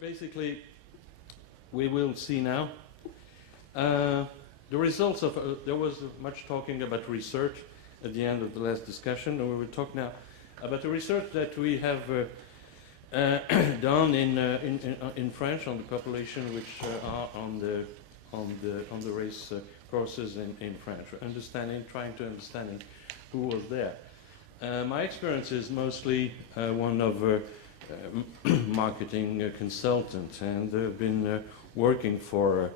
Basically, we will see now the results of, there was much talking about research at the end of the last discussion, and we will talk now about the research that we have done in French on the population which are on the race courses in French, trying to understand who was there. My experience is mostly one of marketing consultant, and I've been working for a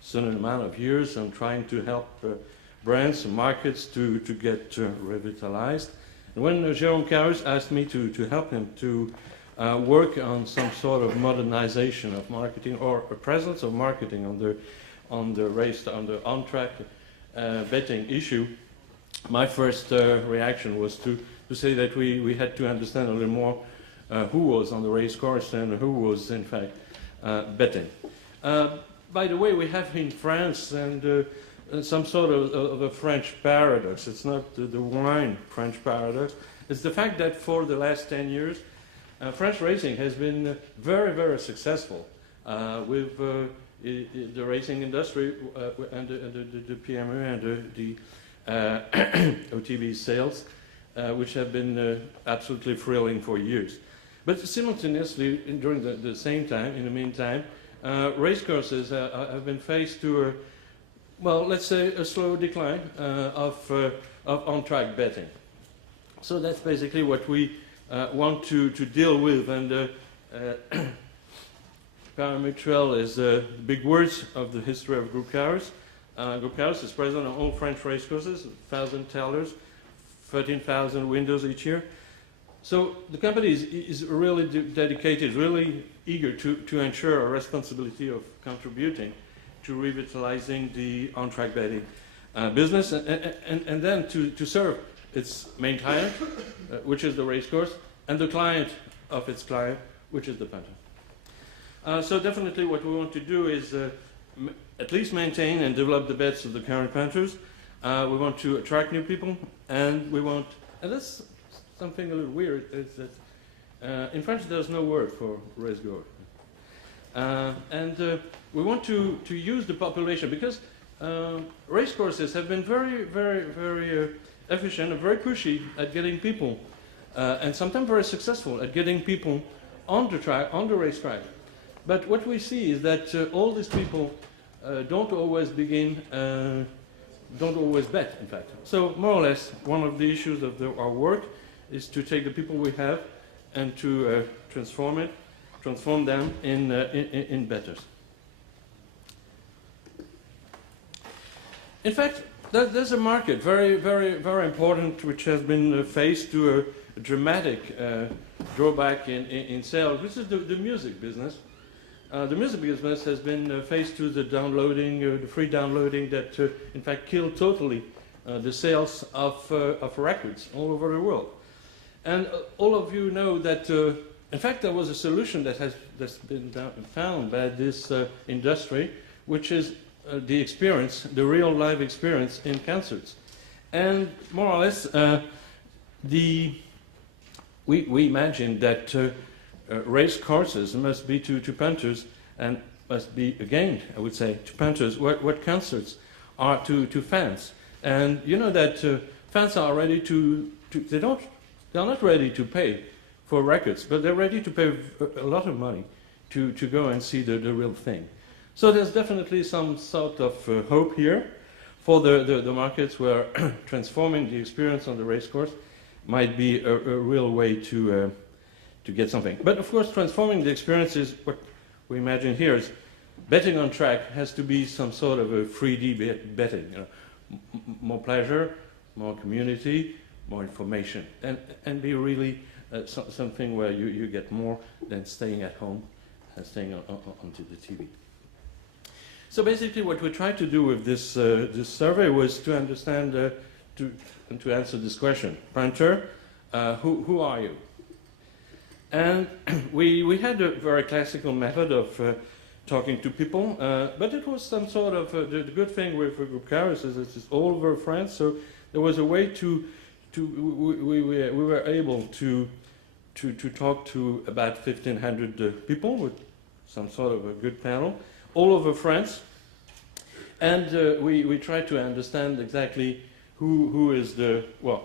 certain amount of years on trying to help brands and markets to get revitalized. And when Jérôme Carrus asked me to help him to work on some sort of modernization of marketing, or a presence of marketing on the race, on the on-track betting issue, my first reaction was to say that we had to understand a little more who was on the race course and who was in fact betting. By the way, we have in France and some sort of a French paradox. It's not the wine French paradox. It's the fact that for the last 10 years, French racing has been very, very successful with the racing industry and the EPMA and the OTB sales, which have been absolutely thrilling for years. But simultaneously, during the same time, in the meantime, race courses have been faced to, well, let's say a slow decline of on-track betting. So that's basically what we want to deal with. And Paris2012 is big words of the history of Groupe Carrus. Groupe Carrus is present on all French race courses, 1,000 tellers, 13,000 windows each year. So the company is really dedicated, really eager to ensure a responsibility of contributing to revitalizing the on-track betting business, and then to serve its main client, which is the race course, and the client of its client, which is the punter. So definitely what we want to do is at least maintain and develop the bets of the current punters. We want to attract new people, and we want, and that's something a little weird, is that in French there's no word for race goer. And we want to use the population, because race courses have been very, very, very efficient and very pushy at getting people, and sometimes very successful at getting people on the track, on the racetrack. But what we see is that all these people don't always don't always bet, in fact. So more or less, one of the issues of our work is to take the people we have and to transform them in bettors. In fact, there's a market, very, very, very important, which has been faced to a dramatic drawback in sales, which is the music business. The music business has been faced to the downloading, the free downloading that, in fact, killed totally the sales of records all over the world. And all of you know that, in fact, there was a solution that's been found by this industry, which is the experience, the real live experience in concerts. And more or less, we imagine that race courses must be to punters, and must be, again, I would say, to punters, what concerts are to fans. And you know that fans are ready they're not ready to pay for records, but they're ready to pay a lot of money to go and see the real thing. So there's definitely some sort of hope here for the markets where transforming the experience on the race course might be a real way to get something. But of course, transforming the experience is what we imagine here is betting on track has to be some sort of a 3D betting. You know, more pleasure, more community, more information, and be really something where you get more than staying at home and staying onto the TV. So basically what we tried to do with this survey was to understand, to answer this question. Punter, who are you? And we had a very classical method of talking to people, but it was some sort of, the good thing with Groupe Carrus is it's all over France, so there was a way we were able to to talk to about 1,500 people with some sort of a good panel, all over France. And we try to understand exactly who is the, well,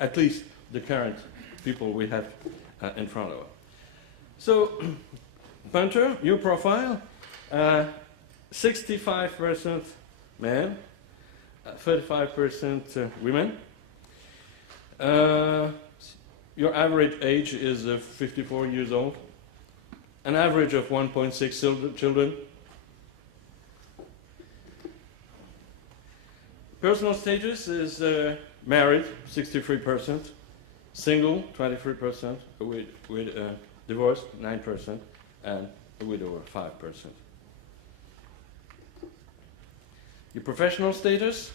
at least the current people we have in front of us. So, punter, your profile, 65% men, 35% women. Your average age is 54 years old. An average of 1.6 children. Personal status is married, 63%, single, 23%, with divorced, 9%, and a widower, 5%. Your professional status,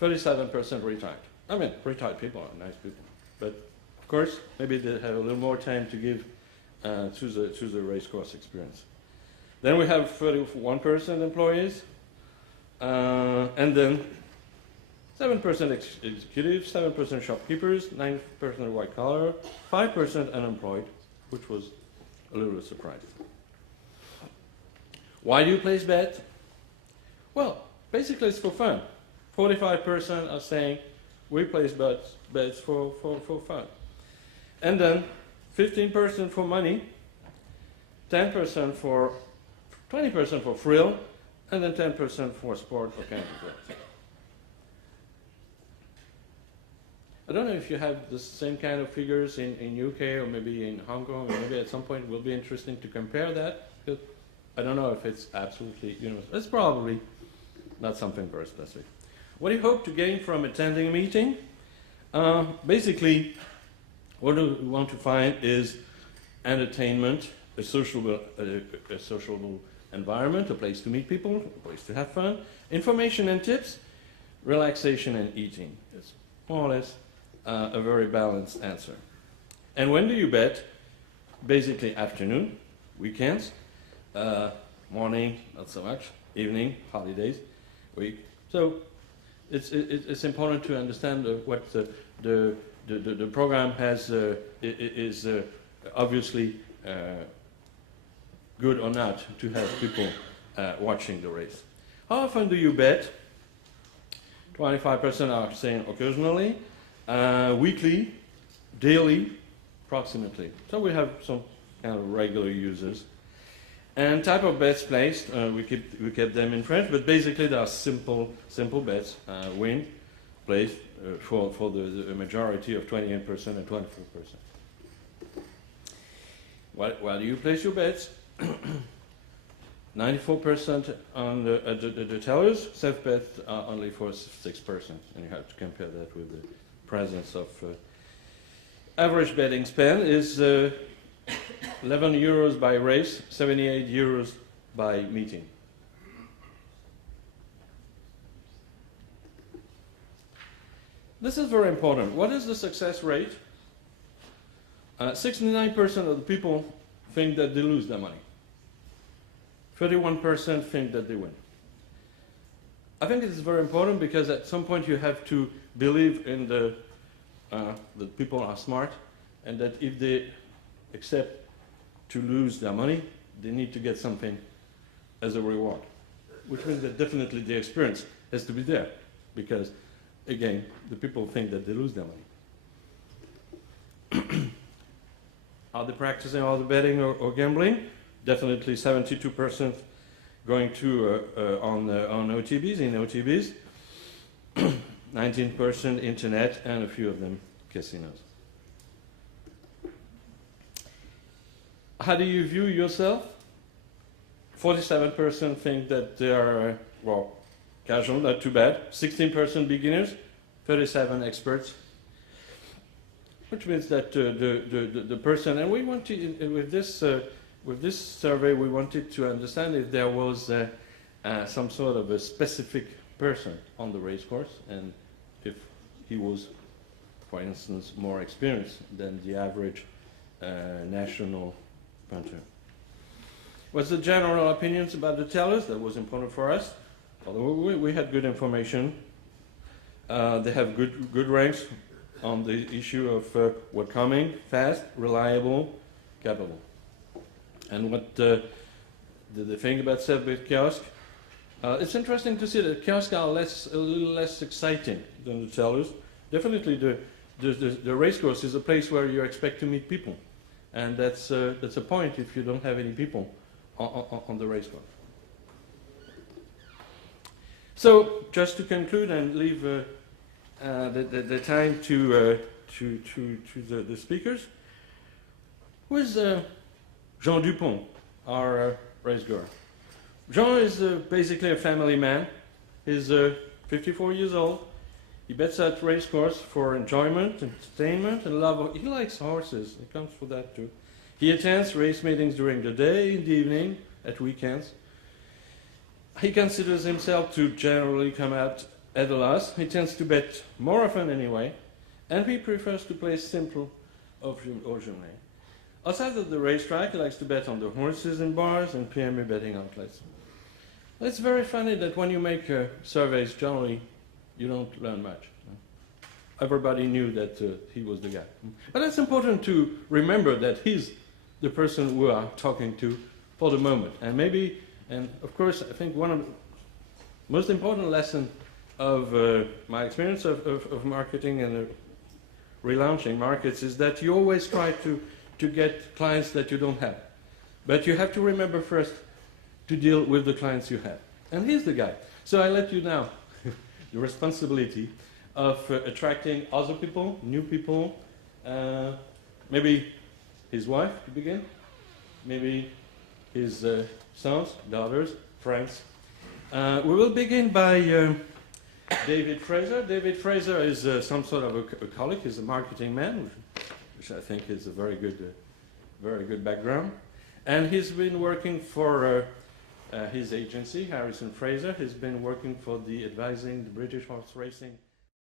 37% retired. I mean, retired people are nice people, but of course, maybe they have a little more time to give to the race course experience. Then we have 31% employees, and then 7% executives, 7% shopkeepers, 9% white collar, 5% unemployed, which was a little surprising. Why do you place bets? Well, basically it's for fun. 45% are saying we place bets for fun. And then 15% for money, 10% for 20% for thrill, and then 10% for sport or kind of bets. I don't know if you have the same kind of figures in UK or maybe in Hong Kong, or maybe at some point it will be interesting to compare that. I don't know if it's absolutely universal. It's probably not something very specific. What do you hope to gain from attending a meeting? Basically, what we want to find is entertainment, a sociable environment, a place to meet people, a place to have fun, information and tips, relaxation and eating. It's more or less a very balanced answer. And when do you bet? Basically afternoon, weekends, morning, not so much, evening, holidays, week. So it's important to understand what the program has is obviously good or not to have people watching the race. How often do you bet? 25% are saying occasionally, weekly, daily, approximately. So we have some kind of regular users. And type of bets placed, we kept them in French, but basically they are simple bets, win, placed for the majority of 28% and 24%. While you place your bets, 94% on the tellers, safe bets are only for 6%, and you have to compare that with the presence of average betting spend is 11 euros by race, 78 euros by meeting. This is very important. What is the success rate? 69% of the people think that they lose their money. 31% think that they win. I think it is very important because at some point you have to believe in that people are smart, and that if they accept to lose their money, they need to get something as a reward, which means that definitely the experience has to be there, because again, the people think that they lose their money. Are they practicing all the betting or gambling? Definitely 72% going to on OTBs, in OTBs, 19% internet, and a few of them casinos. How do you view yourself? 47% think that they are, well, casual, not too bad. 16% beginners, 37 experts. Which means that the person, and we want to, with this survey, we wanted to understand if there was some sort of a specific person on the race course, and if he was, for instance, more experienced than the average national punter. What's the general opinions about the tellers? That was important for us. Although we had good information. They have good ranks, on the issue of welcoming, fast, reliable, capable. And what the thing about self-built kiosk, it's interesting to see that kiosks are a little less exciting than the tellers. Definitely the race course is a place where you expect to meet people. And that's a point if you don't have any people on the race course. So, just to conclude and leave the time to the speakers, who is Jean Dupont, our race girl? Jean is basically a family man. He's 54 years old. He bets at race course for enjoyment, entertainment, and love. He likes horses. He comes for that too. He attends race meetings during the day, in the evening, at weekends. He considers himself to generally come out at a loss. He tends to bet more often anyway, and he prefers to play simple originally. Outside of the racetrack, he likes to bet on the horses in bars and PMA betting outlets. It's very funny that when you make surveys, generally, you don't learn much. Everybody knew that he was the guy. But it's important to remember that he's the person we are talking to for the moment. And maybe, and of course, I think one of the most important lessons of my experience of marketing and relaunching markets is that you always try to get clients that you don't have. But you have to remember first to deal with the clients you have. And he's the guy. So I let you now the responsibility of attracting other people, new people, maybe his wife to begin, maybe his sons, daughters, friends. We will begin by David Fraser. David Fraser is some sort of a colleague. He's a marketing man, which I think is a very good background. And he's been working for his agency, Harrison Fraser. He's been working for advising the British horse racing